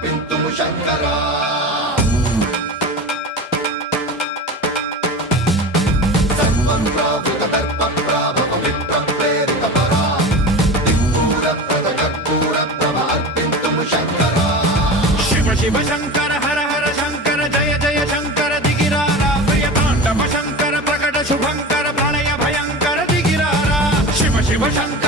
అర్పింతుము శంకరా సర్వం ప్రావృత దర్ప ప్రాభవ విప్ర ప్రేరిత పరా దిక్పూర ప్రద కర్పూర ప్రభ అర్పింతుము శంకరా శివ శివ శంకర హర హర శంకర జయ జయ శంకర దిగిరారా ప్రియ తాండవ శంకర ప్రకట శుభంకర ప్రళయ భయంకర దిగిరారా శివ శివ శంకర